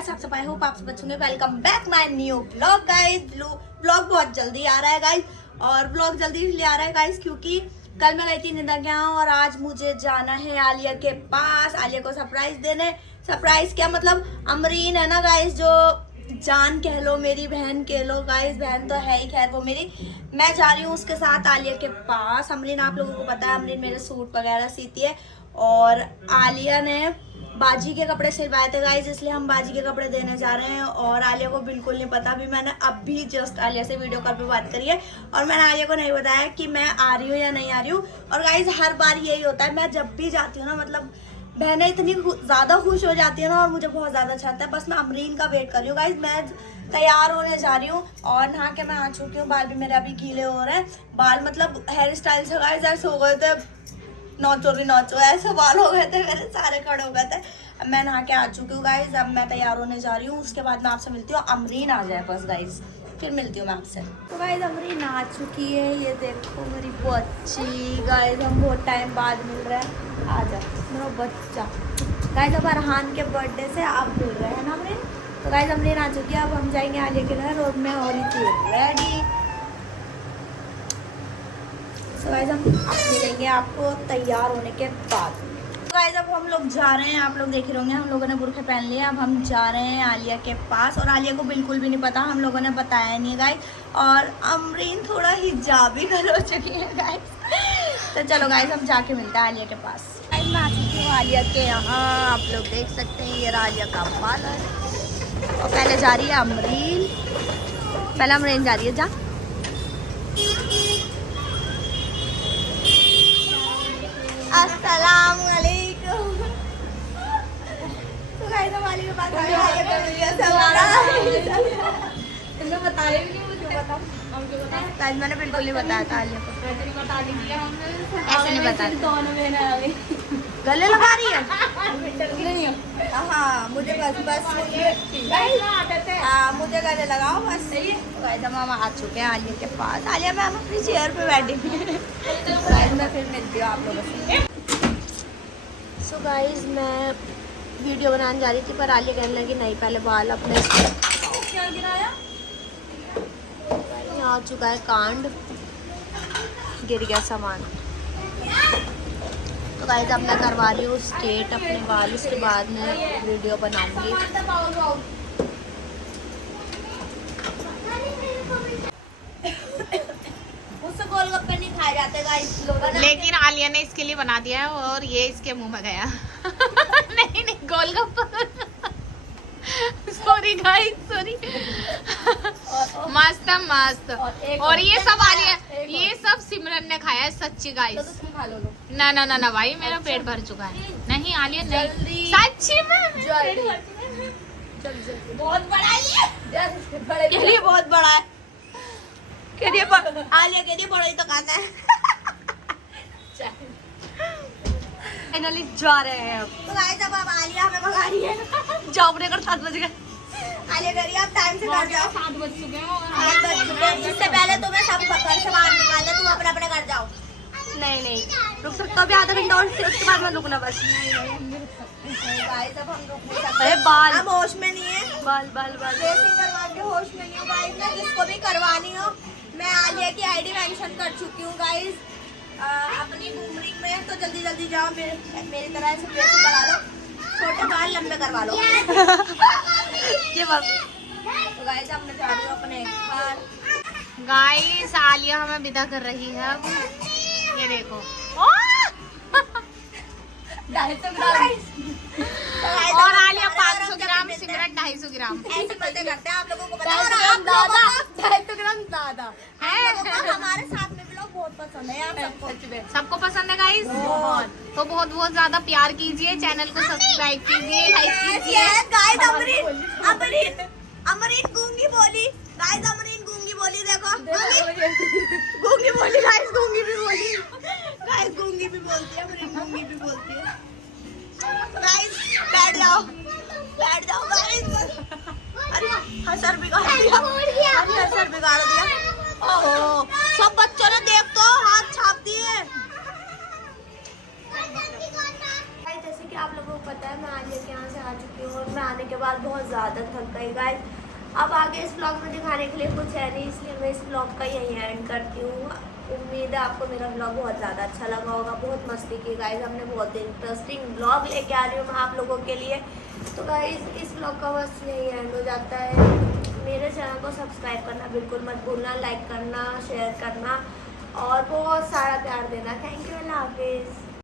कैसे आप सब आए हो आप सब अच्छे होंगे। Welcome back my new blog guys. Blog बहुत जल्दी आ रहा है गाइस, और ब्लॉग जल्दी इसलिए आ रहा है गाइस क्योंकि कल मैं गई थी निंदा और आज मुझे जाना है आलिया के पास, आलिया को सरप्राइज देने। सरप्राइज क्या मतलब, अमरीन है ना गाइस, जो जान कह लो, मेरी बहन कह लो गाइस, बहन तो है ही, खैर वो मेरी। मैं जा रही हूँ उसके साथ आलिया के पास। अमरीन आप लोगों को पता है, अमरीन मेरे सूट वगैरह सीती है, और आलिया ने बाजी के कपड़े सिलवाए थे गाइस, इसलिए हम बाजी के कपड़े देने जा रहे हैं। और आलिया को बिल्कुल नहीं पता, अभी मैंने अभी जस्ट आलिया से वीडियो कॉल पे बात करी है, और मैंने आलिया को नहीं बताया कि मैं आ रही हूँ या नहीं आ रही हूँ। और गाइस हर बार यही होता है, मैं जब भी जाती हूँ ना, मतलब बहनें इतनी ज्यादा खुश हो जाती है ना, और मुझे बहुत ज्यादा अच्छा लगता है। बस मैं अमरीन का वेट कर रही हूँ गाइस। मैं तैयार होने जा रही हूँ और नहा के मैं आ चुकी हूँ। बाल भी मेरे अभी गीले हो रहे हैं, बाल मतलब हेयर स्टाइल से गाइस ऐसे हो गए थे, नौचो ऐसे बाल हो गए थे मेरे, सारे खड़े हो गए थे। अब मैं नहा के आ चुकी हूँ गाइस, अब मैं तैयार होने जा रही हूँ। उसके बाद मैं आपसे मिलती हूँ, अमरीन आ जाए बस गाइस, फिर मिलती हूँ मैं आपसे। तो गाइस अमरीन आ चुकी है, ये देखो मेरी बच्ची गाइस, हम बहुत टाइम बाद मिल रहे हैं। आ जा मेरा बच्चा गाइस, अब अरहान के बर्थडे से आप मिल रहे हैं ना अमरीन। तो गाइस अमरीन आ चुकी है, अब हम जाएंगे आलिया के घर, और मैं हो रही थी रेडी। तो गाइस हम मिलेंगे आपको तैयार होने के बाद। तो गाइस अब हम लोग जा रहे हैं, आप लोग देख रहे होंगे हम लोगों ने बुरखे पहन लिए। अब हम जा रहे हैं आलिया के पास, और आलिया को बिल्कुल भी नहीं पता, हम लोगों ने बताया नहीं गाइस। और अमरीन थोड़ा हिजाबी कर हो चुकी है गाइस। तो चलो गाइस हम जाके मिलते हैं आलिया के पास। गाइस मैं आ चुकी हूँ आलिया के यहाँ, आप लोग देख सकते हैं, ये आलिया का पार्लर। और पहले जा रही है अमरीन, पहले अमरीन जा रही है। जा अस्सलाम वालेकुम। तो गाइस हम आलिया के पास आ गए। तुमने बताया भी नहीं मुझे, बताओ गाइस, मैंने बिल्कुल नहीं बताया था आलिया को, ऐसे नहीं बताया। गले लगा रही है हाँ, मुझे बस मुझे गले लगाओ बस। गाइस हम आ चुके हैं आलिया के पास। आलिया मैम अपनी चेयर पे बैठी हुई। गाइस मैं फिर मिलती हूँ आप लोगों से। सो गाइस मैं वीडियो बनाने जा रही थी, पर आलिया कहने लगी नहीं, पहले बाल अपने। क्या गिराया? आ चुका है कांड, गिर गया सामान। तो गाइस अब मैं करवा रही हूँ स्ट्रेट अपने बाल, उसके बाद मैं वीडियो बनाऊंगी। उससे गोलगप्पे नहीं खाए जाते गाइस, लेकिन आलिया ने इसके लिए बना दिया है, और ये इसके मुंह में गया। नहीं गोलगप्पा। Sorry guys, sorry. मस्त मस्त। और ये सब आलिया, ये सब सिमरन ने खाया है सच्ची गाइस। ना ना ना ना भाई, मेरा पेट भर चुका है। नहीं आलिया नहीं, सच्ची में बहुत बड़ा है ये, लिए बहुत बड़ा है। आलिया के लिए बड़ा ही तो खाना है। फाइनली जा रहे हैं अब। तो गाइस अब आलिया हमें भगा रही है। जॉब ने कर 7 बज गए। आलिया करिए आप टाइम से घर जाओ, 7 बज चुके हैं। 7 बज चुके हैं। इससे पहले तुम्हें सब घर से बाहर निकाल दे, तुम अपने अपने घर जाओ। नहीं रुक सकते अभी आधा घंटा, और उसके बाद मैं रुकना बस। नहीं गाइस अब हम रुक नहीं सकते। बाल हम होश में नहीं है, बाल ड्रेसिंग करवा के होश में नहीं हूँ गाइस। मैं जिसको भी करवानी हो, मैं आलिया की आईडी मेंशन कर चुकी हूँ गाइस अपनी बूमरिंग में। तो जल्दी जाओ, मेरी तरह ऐसे ड्रेसिंग करा लो, छोटे बाल लंबे करवा लो। ये बस। तो गाइस अब मैं जा रही हूँ अपने घर। गाइस आलिया हमें विदा कर रही है अब, ये देखो। 250 ग्राम और आलिया 500 ग्राम, सिमरन 250 ग्राम। ऐसी बातें करते हैं, आप लोगों को पता है। और आप लोगों को 250 ग्राम ज्यादा है। हमारे साथ में भी लोग बहुत पसंद है यार, सबको पसंद है गाइस। तो बहुत ज्यादा प्यार कीजिए, चैनल को सब्सक्राइब कीजिए, लाइक कीजिए। गाइस अमरीन गूंगी बोली गाइस, अमरीन गूंगी बोली, देखो गूंगी बोली गाइस, गूंगी भी बोली गाइस, गूंगी भी बोलती है अमरीन, गूंगी भी बोलती है गाइस। बैठ जाओ गाइस। अरे हसर बिगाड़ दिया। ओहो सब बच्चों ने देख तो हाथ छाप दिए। जैसे कि आप लोगों को पता है मैं आलिया के यहाँ से आ चुकी हूँ और मैं आने के बाद बहुत ज़्यादा थक गई गाइस। अब आगे इस ब्लॉग में दिखाने के लिए कुछ है नहीं, इसलिए मैं इस ब्लॉग का यहीं एंड करती हूँ। उम्मीद है आपको मेरा ब्लॉग बहुत ज़्यादा अच्छा लगा होगा। बहुत मस्ती की गाइस हमने, बहुत इंटरेस्टिंग ब्लॉग लेके आ रही हूँ मैं आप लोगों के लिए। तो गाइस इस ब्लॉग का बस यही एंड हो जाता है। मेरे चैनल को सब्सक्राइब करना बिल्कुल मत भूलना, लाइक करना, शेयर करना और बहुत सारा प्यार देना। थैंक यू, अल्लाह हाफिज़।